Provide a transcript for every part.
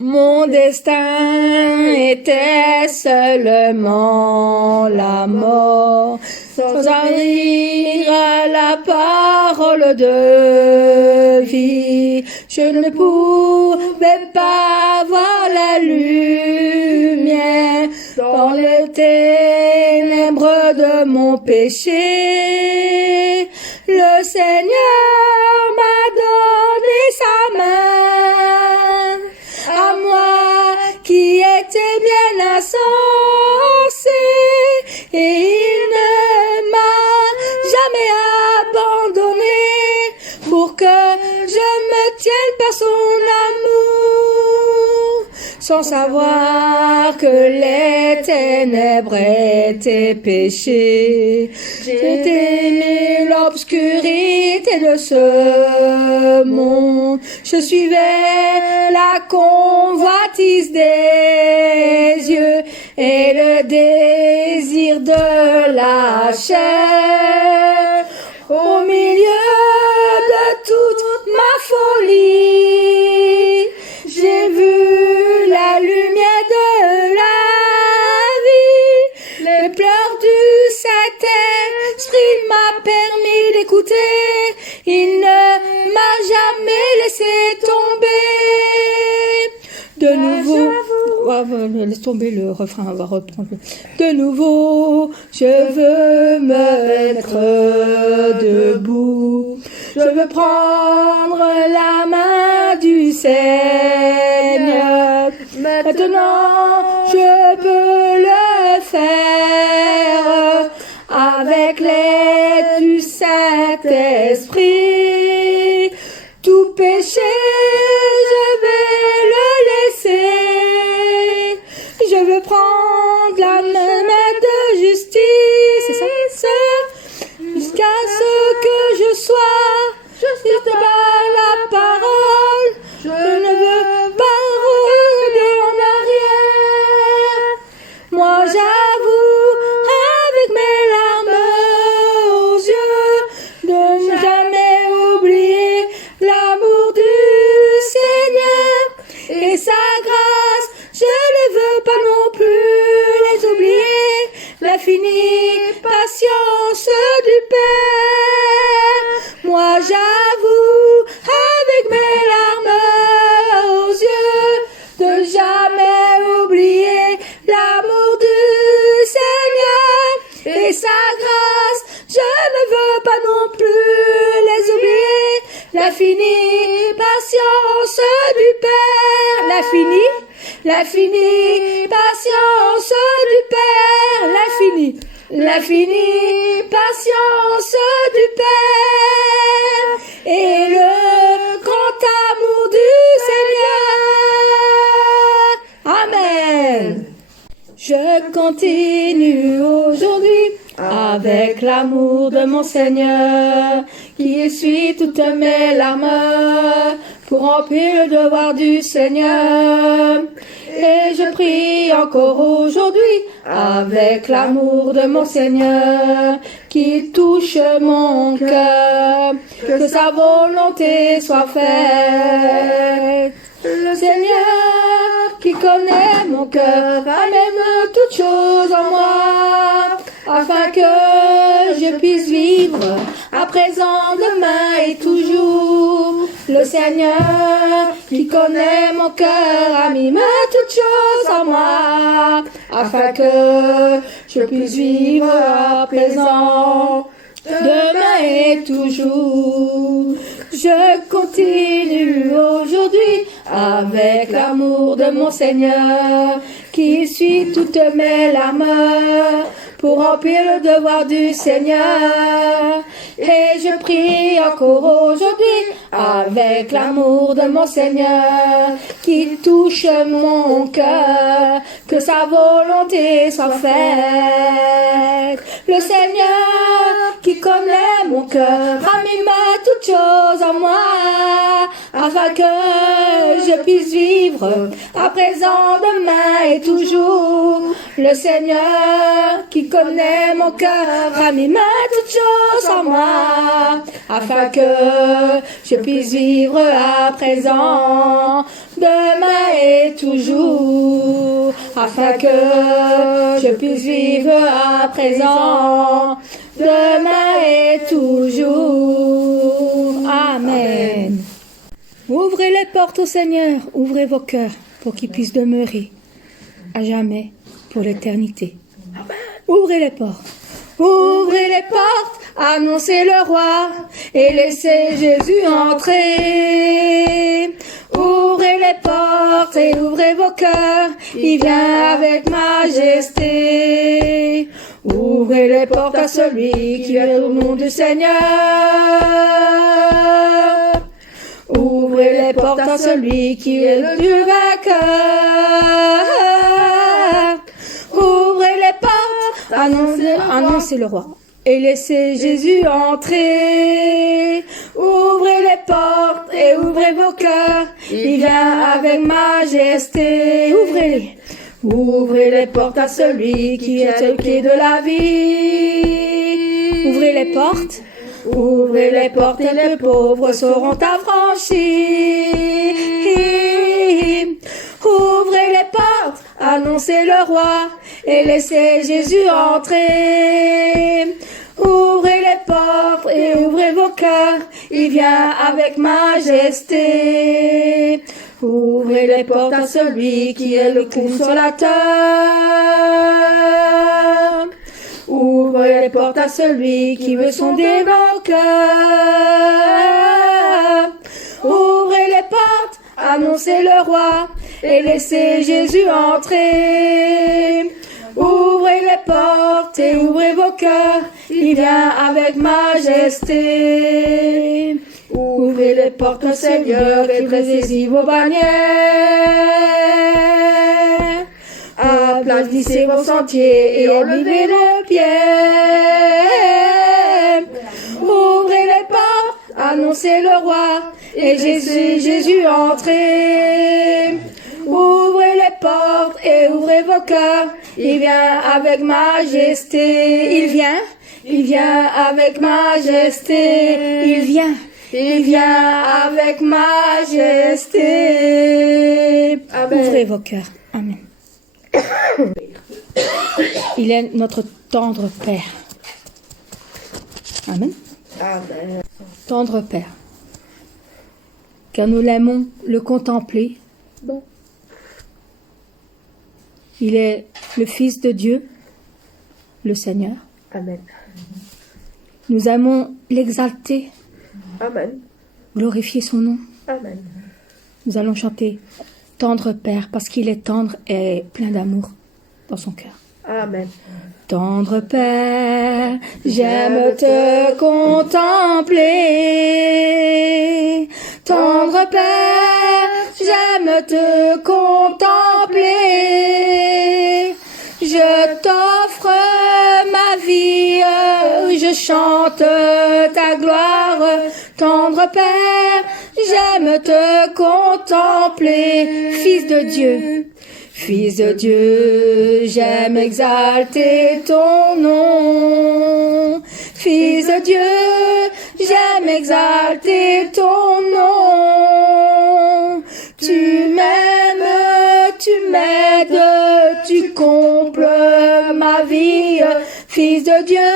Mon destin était seulement la mort, sans arriver à la parole de vie. Je ne pouvais pas voir la lumière dans les ténèbres de mon péché. Le Seigneur m'a donné sa main, à moi qui étais bien insensé, et il ne m'a jamais abandonné pour que je me tienne par son amour, sans savoir que les ténèbres étaient péchées. J'ai aimé l'obscurité de ce monde, je suivais la convoitise des yeux et le désir de la chair. Au milieu de toute ma folie, j'ai vu la lumière de la vie. Les pleurs du Saint-Esprit m'a permis d'écouter. Il ne m'a jamais laissé tomber. De nouveau, laisse tomber le refrain, on va reprendre. De nouveau, je veux me mettre debout. Je veux prendre la main du Seigneur. Maintenant, je peux le faire avec l'aide du Saint-Esprit. Tout péché, je vais le laisser. Je veux prendre la main de justice, c'est ça, jusqu'à ce que je sois juste par la parole. Je ne veux pas revenir en arrière. Moi j'avoue avec mes larmes aux yeux de ne jamais oublier l'amour du Seigneur et sa grâce. Je ne veux pas non plus les oublier, l'infinie patience du Père. Moi j'avoue avec mes larmes aux yeux de jamais oublier l'amour du Seigneur et sa grâce. Je ne veux pas non plus les oublier, l'infinie patience du Père. L'infinie patience du Père, l'infinie patience du Père et le grand amour du Seigneur. Amen. Je continue aujourd'hui avec l'amour de mon Seigneur qui essuie toutes mes larmes pour remplir le devoir du Seigneur. Et je prie encore aujourd'hui avec l'amour de mon Seigneur qui touche mon cœur, que sa volonté soit faite. Le Seigneur qui connaît mon cœur amène toutes choses en moi, afin que je puisse vivre à présent, demain et toujours. Le Seigneur qui connaît mon cœur a mis toutes choses en moi, afin que je puisse vivre à présent, demain et toujours. Je continue aujourd'hui avec l'amour de mon Seigneur qui essuie toutes mes larmes pour remplir le devoir du Seigneur. Et je prie encore aujourd'hui avec l'amour de mon Seigneur qui touche mon cœur, que sa volonté soit faite. Le Seigneur qui connaît mon cœur a mis toutes choses en moi, afin que je puisse vivre à présent, demain et toujours. Le Seigneur qui connaît mon cœur a mis toutes choses en moi, afin que je puisse vivre à présent, demain et et toujours, afin que je puisse vivre à présent, demain et toujours. Amen. Ouvrez les portes au Seigneur, ouvrez vos cœurs pour qu'il puisse demeurer à jamais pour l'éternité. Ouvrez les portes. Ouvrez les portes, annoncez le roi et laissez Jésus entrer. Ouvrez les portes et ouvrez vos cœurs, il vient avec majesté. Ouvrez les portes à celui qui est au nom du Seigneur. Ouvrez les portes à celui qui est le Dieu vainqueur. Ouvrez les portes, annoncez le roi et laissez Jésus entrer. Ouvrez les portes et ouvrez vos cœurs, il vient avec majesté. Ouvrez-les. Ouvrez les portes à celui qui est au pied de la vie. Ouvrez les portes. Ouvrez les portes et les pauvres seront affranchis. Ouvrez les portes, annoncez le roi et laissez Jésus entrer. Ouvrez les portes et ouvrez vos cœurs, il vient avec majesté. Ouvrez les portes à celui qui est le consolateur. Ouvrez les portes à celui qui veut sonder nos cœurs. Ouvrez les portes, annoncez le roi et laissez Jésus entrer. Ouvrez les portes et ouvrez vos cœurs, il vient avec majesté. Ouvrez les portes au Seigneur et dressez-y vos bannières. Aplatissez vos sentiers et enlevez les pierres. Ouvrez les portes, annoncez le roi et Jésus entrez. Ouvrez les portes et ouvrez vos cœurs, il vient avec majesté. Il vient avec majesté. Il vient avec majesté. Amen. Ouvrez vos cœurs. Amen. Il est notre tendre Père. Amen. Amen. Tendre Père. Car nous l'aimons le contempler. Bon. Il est le Fils de Dieu, le Seigneur. Amen. Nous aimons l'exalter, Amen. glorifier son nom. Amen. Nous allons chanter Tendre Père, parce qu'il est tendre et plein d'amour dans son cœur. Amen. Tendre Père, j'aime te contempler. Tendre Père, j'aime te contempler. Je t'offre ma vie, je chante ta gloire. Tendre Père, j'aime te contempler. Fils de Dieu, Fils de Dieu, j'aime exalter ton nom. Fils de Dieu, j'aime exalter ton nom. Tu m'aimes, tu m'aides, tu combles ma vie. Fils de Dieu,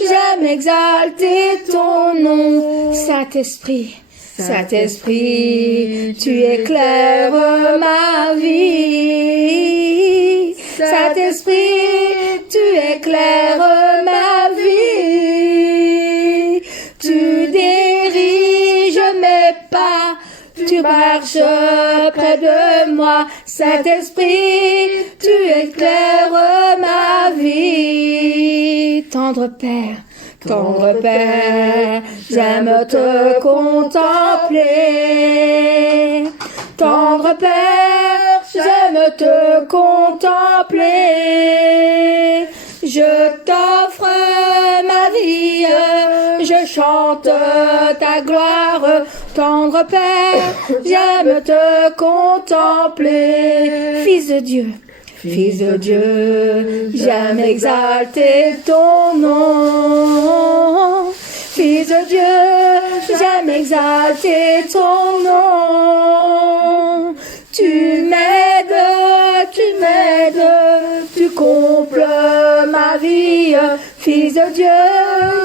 j'aime exalter ton nom. Saint-Esprit, Saint-Esprit, tu éclaires ma vie. Saint-Esprit, tu éclaires ma vie. Tu diriges mes pas, tu marches près de moi. Saint-Esprit, tu éclaires ma vie. Tendre Père, tendre Père, j'aime te contempler. Tendre Père, j'aime te contempler. Je t'offre ma vie, je chante ta gloire. Tendre Père, j'aime te contempler. Fils de Dieu, Fils de Dieu, j'aime exalter ton nom. Fils de Dieu, j'aime exalter ton nom. Tu m'aimes, comble ma vie. Fils de Dieu,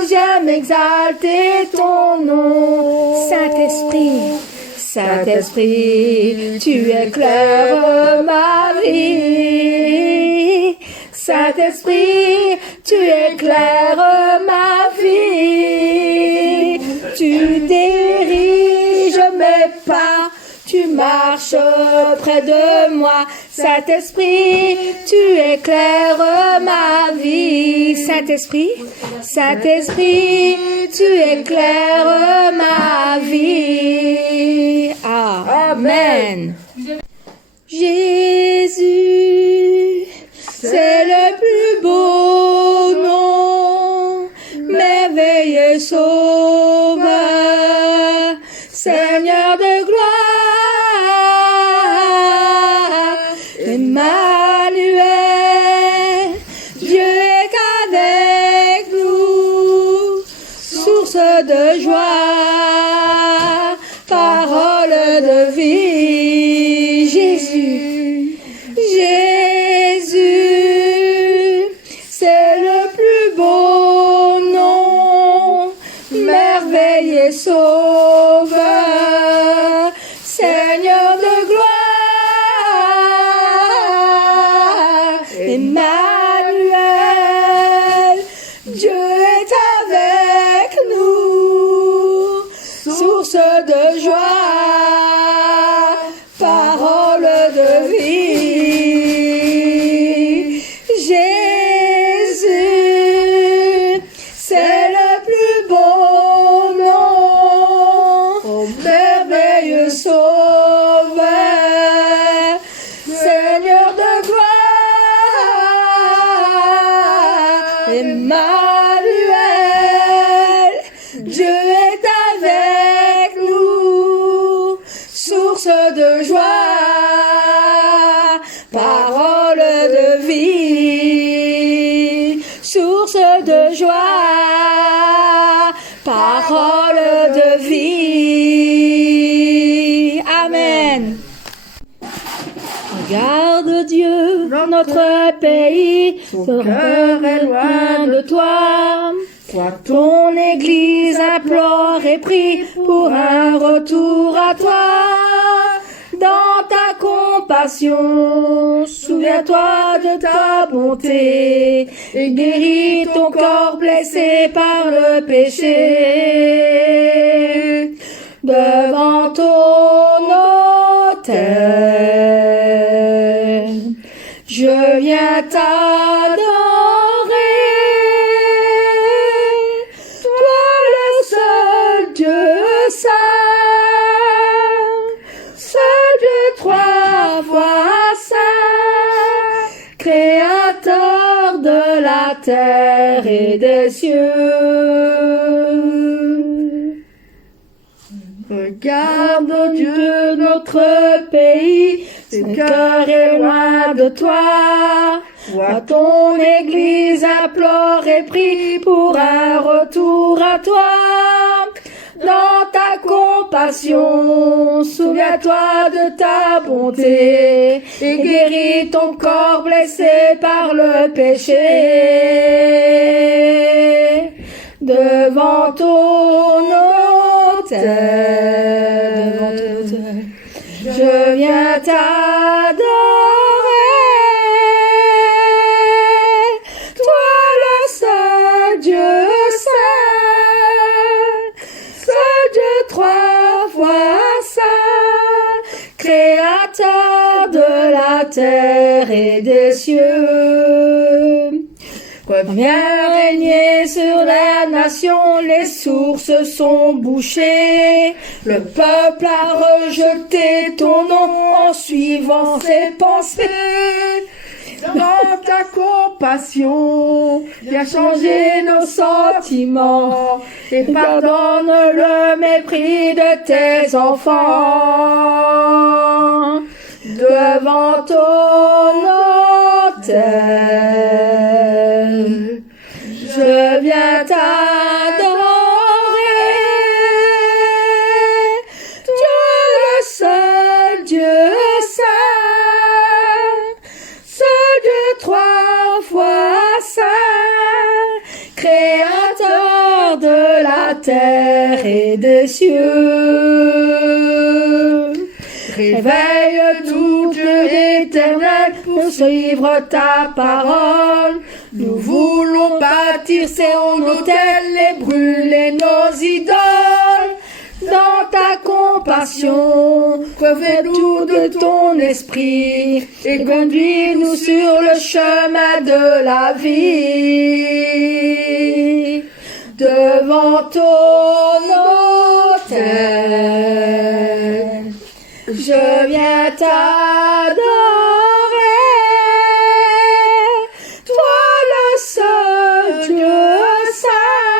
j'aime exalter ton nom. Saint-Esprit, Saint-Esprit, tu éclaires ma vie. Saint-Esprit, tu éclaires ma vie. Tu diriges mes pas, tu marches près de moi. Saint-Esprit, tu éclaires ma vie. Saint-Esprit, Saint-Esprit, tu éclaires ma vie. Amen. Jésus, c'est le plus beau nom, merveilleux sauveur, Seigneur de gloire, Emmanuel, Dieu est qu'avec nous, source de joie, parole de vie, Jésus, Jésus, c'est le plus beau nom, merveilleux sauveur, Seigneur de gloire, Emmanuel, Dieu est avec nous, source de joie, parole de vie. Jésus, c'est le plus beau nom, merveilleux sauveur, Seigneur de gloire, Emmanuel, Dieu est avec nous, source de joie, parole de vie, source de joie, parole de vie. Amen. Regarde Dieu, notre pays, son cœur est loin de toi. Ton Église implore et prie pour un retour à toi. Dans ta compassion, souviens-toi de ta bonté et guéris ton corps blessé par le péché. Devant ton autel, je viens t'adorer. Toi le seul Dieu saint, seul Dieu trois fois saint, créateur de la terre et des cieux. Regarde, oh Dieu, notre pays, son cœur est loin de toi. Vois ton Église implore et prie pour un retour à toi. Dans ta compassion, souviens-toi de ta bonté et guéris ton corps blessé par le péché. Devant ton autel, je viens t'adorer. Toi le seul Dieu saint, seul Dieu trois fois saint, créateur de la terre et des cieux. Viens régner sur la nation, les sources sont bouchées. Le peuple a rejeté ton nom en suivant ses pensées. Dans ta compassion, viens changer nos sentiments et pardonne le mépris de tes enfants. Devant ton autel, je viens t'adorer. Dieu le seul Dieu saint, seul Dieu trois terre et des cieux. Réveille toute l'Éternel pour suivre ta parole. Nous voulons bâtir son autel et brûler nos idoles. Dans ta compassion, revêt-nous de ton esprit et conduis-nous sur le chemin de la vie. Devant ton autel, je viens t'adorer, toi le seul Dieu saint,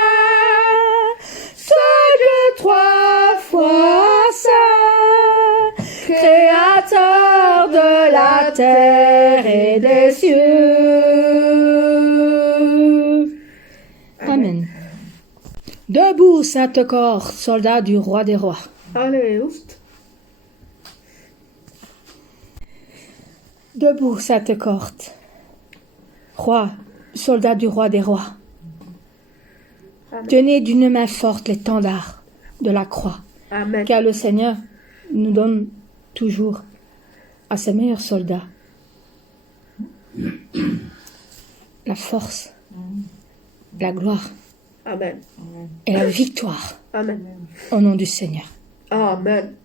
seul Dieu trois fois saint, créateur de la terre et des cieux. Amen. Debout, sainte cohorte, soldat du roi des rois. Alléluia. Debout, sainte cohorte, roi, soldat du roi des rois. Amen. Tenez d'une main forte l'étendard de la croix, Amen. car le Seigneur nous donne toujours à ses meilleurs soldats la force, la gloire Amen. et la victoire Amen. au nom du Seigneur. Amen.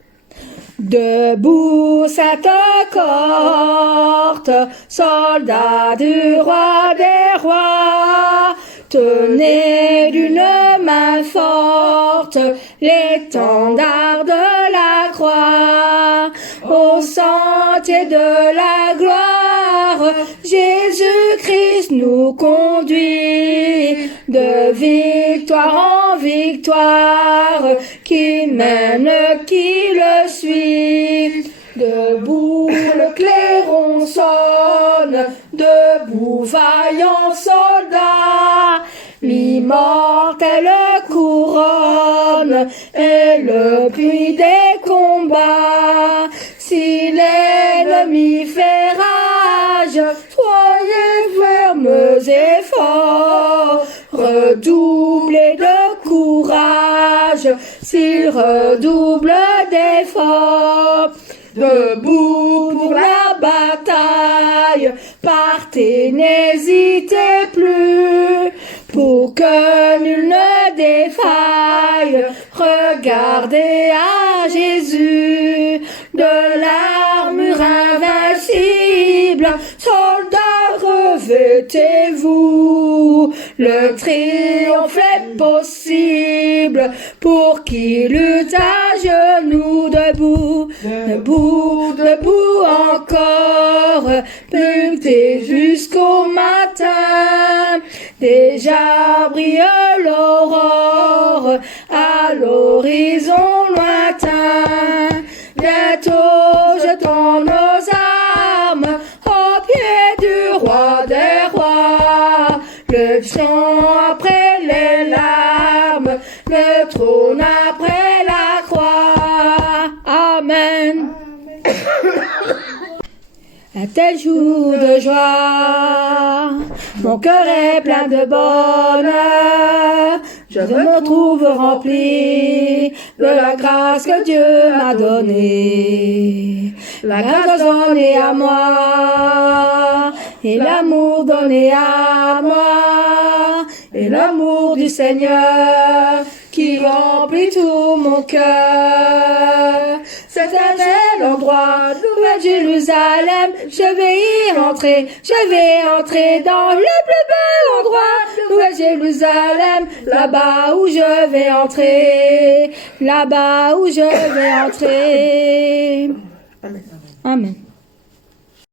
Debout, sainte cohorte, soldats du roi des rois, tenez d'une main forte l'étendard de la croix. Au sentier de la gloire, Jésus-Christ nous conduit de victoire en victoire, qui mène, qui le suit. Debout, le clairon sonne, debout, vaillant soldat, l'immortelle couronne et le prix des combats. Si l'ennemi fait rage, soyez fermes et forts, redoublez de courage, s'il redouble d'efforts. Debout pour la bataille, partez, n'hésitez plus, pour que nul ne défaille. Regardez à Jésus, de l'armure invincible, soldats, revêtez-vous, le triomphe est possible, pour qui lutte à genoux, debout, debout, debout encore, luttez jusqu'au matin, déjà brille l'aurore, à l'horizon lointain, bientôt jetons nos armes, au pied du roi des rois, le chant après les larmes, le trône après la croix. Amen. Un tel jour de joie, mon cœur est plein de bonheur, je me trouve rempli de la grâce que Dieu m'a donnée. La grâce donnée à moi, et l'amour donné à moi, et l'amour du Seigneur qui remplit tout mon cœur. C'est un bel endroit, Nouvelle Jérusalem, je vais y entrer dans le plus bel endroit, Nouvelle Jérusalem, là-bas où je vais entrer, là-bas où je vais entrer. Amen. Amen.